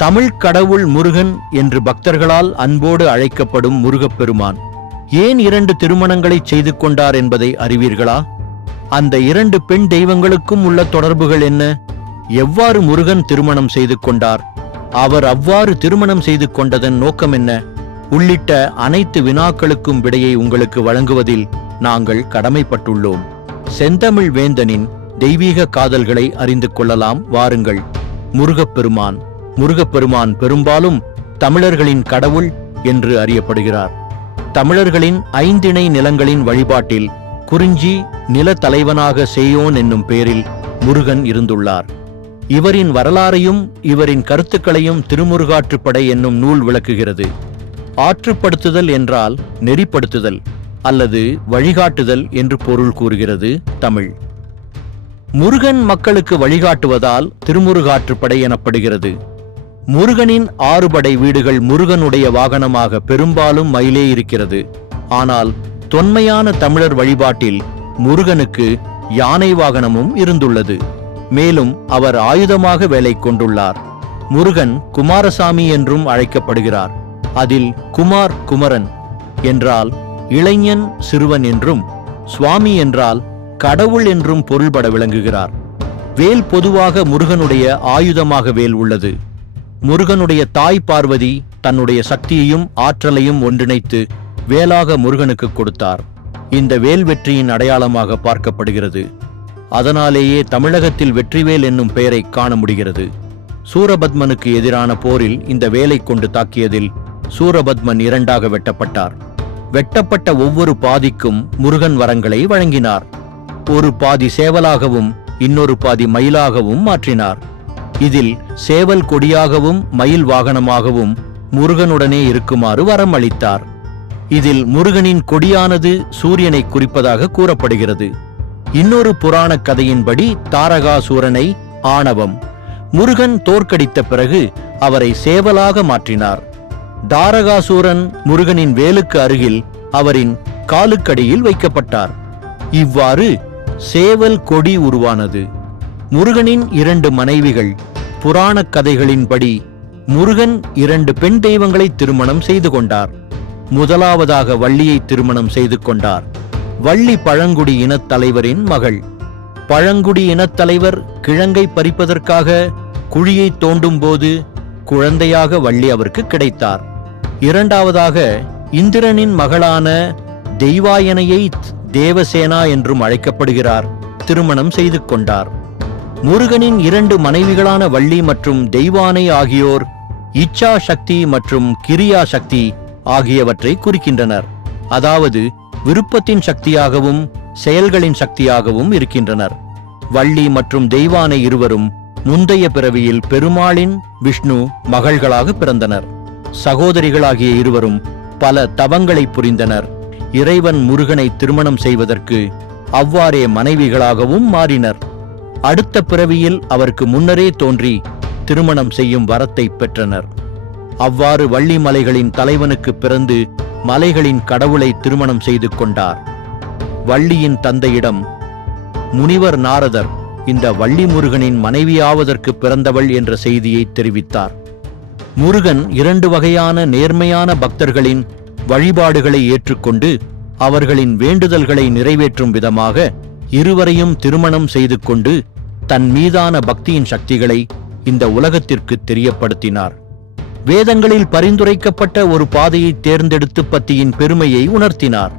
தமிழ் கடவுள் முருகன் என்று பக்தர்களால் அன்போடு அழைக்கப்படும் முருகப்பெருமான். ஏன் இரண்டு திருமணங்களை செய்து கொண்டார் என்பதை அறிவீர்களா? அந்த இரண்டு பெண் தெய்வங்களுக்கும் உள்ள தொடர்புகள் என்ன? எவ்வாறு முருகன் திருமணம் செய்து கொண்டார்? அவர் அவ்வாறு திருமணம் செய்து கொண்டதன் நோக்கம் என்ன? உள்ளிட்ட அனைத்து வினாக்களுக்கும் விடையை உங்களுக்கு வழங்குவதில் நாங்கள் கடமைப்பட்டுள்ளோம். செந்தமிழ் வேந்தனின் தெய்வீக காதல்களை அறிந்து கொள்ளலாம். வாருங்கள் முருகப்பெருமான். முருகப்பெருமான் பெரும்பாலும் தமிழர்களின் கடவுள் என்று அறியப்படுகிறார். தமிழர்களின் ஐந்திணை நிலங்களின் வழிபாட்டில் குறிஞ்சி நில தலைவனாக செய்யோன் என்னும் பெயரில் முருகன் இருந்துள்ளார். இவரின் வரலாறையும் இவரின் கருத்துக்களையும் திருமுருகாற்றுப்படை என்னும் நூல் விளக்குகிறது. ஆற்றுப்படுத்துதல் என்றால் நெறிப்படுத்துதல் அல்லது வழிகாட்டுதல் என்று பொருள் கூறுகிறது தமிழ். முருகன் மக்களுக்கு வழிகாட்டுவதால் திருமுருகாற்றுப்படை எனப்படுகிறது. முருகனின் ஆறுபடை வீடுகள் முருகனுடைய வாகனமாக பெரும்பாலும் மயிலே இருக்கிறது. ஆனால் தொன்மையான தமிழர் வழிபாட்டில் முருகனுக்கு யானை வாகனமும் இருந்துள்ளது. மேலும் அவர் ஆயுதமாக வேலை கொண்டுள்ளார். முருகன் குமாரசாமி என்றும் அழைக்கப்படுகிறார். அதில் குமார் குமரன் என்றால் இளைஞன் சிறுவன் என்றும் சுவாமி என்றால் கடவுள் என்றும் பொருள்பட விளங்குகிறார். வேல் பொதுவாக முருகனுடைய ஆயுதமாக வேல் உள்ளது. முருகனுடைய தாய் பார்வதி தன்னுடைய சக்தியையும் ஆற்றலையும் ஒன்றிணைத்து வேலாக முருகனுக்கு கொடுத்தார். இந்த வேல் வெற்றியின் அடையாளமாக பார்க்கப்படுகிறது. அதனாலேயே தமிழகத்தில் வெற்றிவேல் என்னும் பெயரை காண முடிகிறது. சூரபத்மனுக்கு எதிரான போரில் இந்த வேலை கொண்டு தாக்கியதில் சூரபத்மன் இரண்டாக வெட்டப்பட்டார். வெட்டப்பட்ட ஒவ்வொரு பாதிக்கும் முருகன் வரங்களை வழங்கினார். ஒரு பாதி சேவலாகவும் இன்னொரு பாதி மயிலாகவும் மாற்றினார். இதில் சேவல் கொடியாகவும் மயில் வாகனமாகவும் முருகனுடனே இருக்குமாறு வரம் அளித்தார் இதில் முருகனின் கொடியானது சூரியனை குறிப்பதாக கூறப்படுகிறது. இன்னொரு புராணக் கதையின்படி தாரகாசூரனை ஆணவம் முருகன் தோற்கடித்த பிறகு அவரை சேவலாக மாற்றினார். தாரகாசூரன் முருகனின் வேலுக்கு அருகில் அவரின் காலுக்கடியில் வைக்கப்பட்டார். இவ்வாறு சேவல் கொடி உருவானது. முருகனின் இரண்டு மனைவிகள் புராணக் கதைகளின்படி முருகன் இரண்டு பெண் தெய்வங்களை திருமணம் செய்து கொண்டார். முதலாவதாக வள்ளியை திருமணம் செய்து கொண்டார். வள்ளி பழங்குடி இனத் தலைவரின் மகள். பழங்குடி இனத் தலைவர் கிழங்கை பறிப்பதற்காக குழியை தோண்டும் போது குழந்தையாக வள்ளி அவருக்கு கிடைத்தார். இரண்டாவதாக இந்திரனின் மகளான தெய்வாயனையை தேவசேனா என்றும் அழைக்கப்படுகிறார். திருமணம் செய்து கொண்டார். முருகனின் இரண்டு மனைவிகளான வள்ளி மற்றும் தெய்வானை ஆகியோர் இச்சா சக்தி மற்றும் கிரியா சக்தி ஆகியவற்றை குறிக்கின்றனர். அதாவது விருப்பத்தின் சக்தியாகவும் செயல்களின் சக்தியாகவும் இருக்கின்றனர். வள்ளி மற்றும் தெய்வானை இருவரும் முந்தைய பிறவியில் பெருமாளின் விஷ்ணு மகள்களாக பிறந்தனர். சகோதரிகளாகிய இருவரும் பல தவங்களை புரிந்தனர். இறைவன் முருகனை திருமணம் செய்வதற்கு அவ்வாறே மனைவிகளாகவும் மாறினர். அடுத்த பிறவியில் அவருக்கு முன்னரே தோன்றி திருமணம் செய்யும் வரத்தை பெற்றனர். அவ்வாறு வள்ளி மலைகளின் தலைவனுக்கு பிறந்து மலைகளின் கடவுளை திருமணம் செய்து கொண்டார். வள்ளியின் தந்தையிடம் முனிவர் நாரதர் இந்த வள்ளி முருகனின் மனைவியாவதற்கு பிறந்தவள் என்ற செய்தியை தெரிவித்தார். முருகன் இரண்டு வகையான நேர்மையான பக்தர்களின் வழிபாடுகளை ஏற்றுக்கொண்டு அவர்களின் வேண்டுதல்களை நிறைவேற்றும் விதமாக இருவரையும் திருமணம் செய்து கொண்டு தன் மீதான பக்தியின் சக்திகளை இந்த உலகத்திற்கு தெரியப்படுத்தினார். வேதங்களில் பரிந்துரைக்கப்பட்ட ஒரு பாதையை தேர்ந்தெடுத்து பத்தியின் பெருமையை உணர்த்தினார்.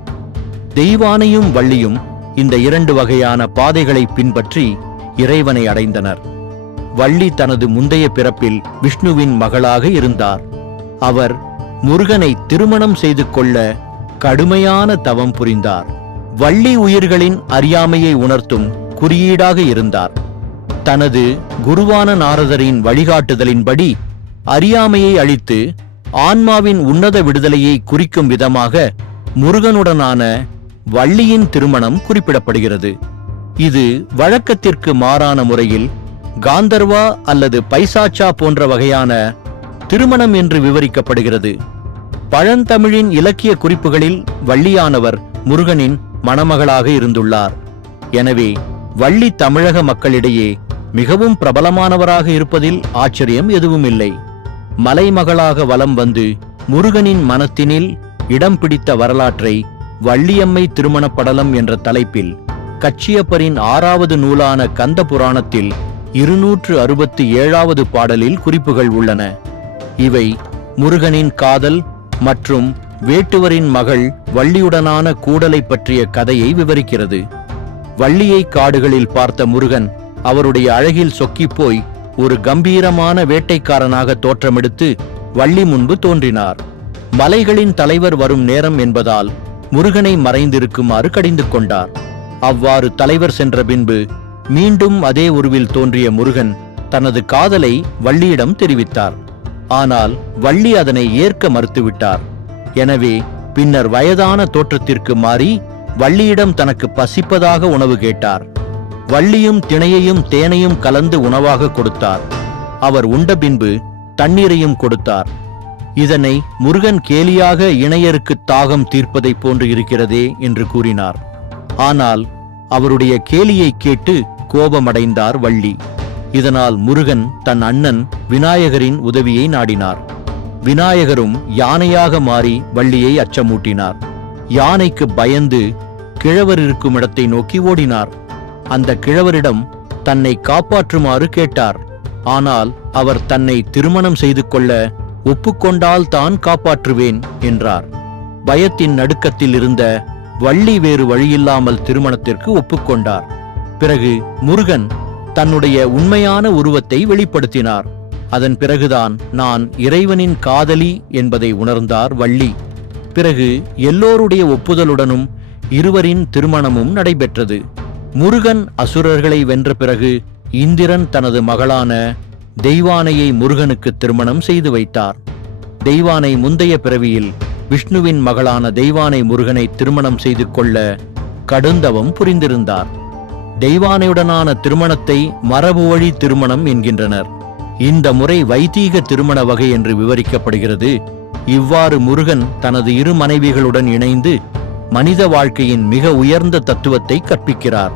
தெய்வானையும் வள்ளியும் இந்த இரண்டு வகையான பாதைகளை பின்பற்றி இறைவனை அடைந்தனர். வள்ளி தனது முந்தைய பிறப்பில் விஷ்ணுவின் மகளாக இருந்தார். அவர் முருகனை திருமணம் செய்து கொள்ள கடுமையான தவம் புரிந்தார். வள்ளி உயிர்களின் அறியாமையை உணர்த்தும் குறியீடாக இருந்தார். தனது குருவான நாரதரின் வழிகாட்டுதலின்படி அறியாமையை அழித்து ஆன்மாவின் உன்னத விடுதலையை குறிக்கும் விதமாக முருகனுடனான வள்ளியின் திருமணம் குறிப்பிடப்படுகிறது. இது வழக்கத்திற்கு மாறான முறையில் காந்தர்வா அல்லது பைசாச்சா போன்ற வகையான திருமணம் என்று விவரிக்கப்படுகிறது. பழந்தமிழின் இலக்கிய குறிப்புகளில் வள்ளியானவர் முருகனின் மணமகளாக இருந்துள்ளார். எனவே வள்ளி தமிழக மக்களிடையே மிகவும் பிரபலமானவராக இருப்பதில் ஆச்சரியம் எதுவும் இல்லை மலைமகளாக வலம் வந்து முருகனின் மனத்தினில் இடம் பிடித்த வரலாற்றை வள்ளியம்மை திருமணப்படலம் என்ற தலைப்பில் கச்சியப்பரின் ஆறாவது நூலான கந்த புராணத்தில் இருநூற்று அறுபத்தி ஏழாவது பாடலில் குறிப்புகள் உள்ளன. இவை முருகனின் காதல் மற்றும் வேட்டுவரின் மகள் வள்ளியுடனான கூடலை பற்றிய கதையை விவரிக்கிறது. வள்ளியை காடுகளில் பார்த்த முருகன் அவருடைய அழகில் சொக்கிப் போய் ஒரு கம்பீரமான வேட்டைக்காரனாக தோற்றமெடுத்து வள்ளி முன்பு தோன்றினார். மலைகளின் தலைவர் வரும் நேரம் என்பதால் முருகனை மறைந்திருக்குமாறு கடிந்து கொண்டார். அவ்வாறு தலைவர் சென்ற பின்பு மீண்டும் அதே உருவில் தோன்றிய முருகன் தனது காதலை வள்ளியிடம் தெரிவித்தார். ஆனால் வள்ளி அதனை ஏற்க மறுத்துவிட்டார். எனவே பின்னர் வயதான தோற்றத்திற்கு மாறி வள்ளியிடம் தனக்கு பசிப்பதாக உணவு கேட்டார். வள்ளியும் திணையையும் தேனையும் கலந்து உணவாக கொடுத்தார். அவர் உண்ட பின்பு தண்ணீரையும் கொடுத்தார். இதனை முருகன் கேலியாக இணையருக்கு தாகம் தீர்ப்பதைப் போன்று இருக்கிறதே என்று கூறினார். ஆனால் அவருடைய கேலியை கேட்டு கோபமடைந்தார் வள்ளி. இதனால் முருகன் தன் அண்ணன் விநாயகரின் உதவியை நாடினார். விநாயகரும் யானையாக மாறி வள்ளியை அச்சமூட்டினார். யானைக்கு பயந்து கிழவர் இருக்கும் இடத்தை நோக்கி ஓடினார். அந்த கிழவரிடம் தன்னை காப்பாற்றுமாறு கேட்டார். ஆனால் அவர் தன்னை திருமணம் செய்து கொள்ள ஒப்புக்கொண்டால் தான் காப்பாற்றுவேன் என்றார். பயத்தின் நடுக்கத்தில் இருந்த வள்ளி வேறு வழியில்லாமல் திருமணத்திற்கு ஒப்புக்கொண்டார். பிறகு முருகன் தன்னுடைய உண்மையான உருவத்தை வெளிப்படுத்தினார். அதன் பிறகுதான் நான் இறைவனின் காதலி என்பதை உணர்ந்தார் வள்ளி. பிறகு எல்லோருடைய ஒப்புதலுடனும் இருவரின் திருமணமும் நடைபெற்றது. முருகன் அசுரர்களை வென்ற பிறகு இந்திரன் தனது மகளான தெய்வானையை முருகனுக்கு திருமணம் செய்து வைத்தார். தெய்வானை முந்தைய பிறவியில் விஷ்ணுவின் மகளான தெய்வானை முருகனை திருமணம் செய்து கொள்ள கடுந்தவம் புரிந்திருந்தார். தெய்வானையுடனான திருமணத்தை மரபு வழி திருமணம் என்கின்றனர். இந்த முறை வைதீக திருமண வகை என்று விவரிக்கப்படுகிறது. இவ்வாறு முருகன் தனது இரு மனைவிகளுடன் இணைந்து மனித வாழ்க்கையின் மிக உயர்ந்த தத்துவத்தை கற்பிக்கிறார்.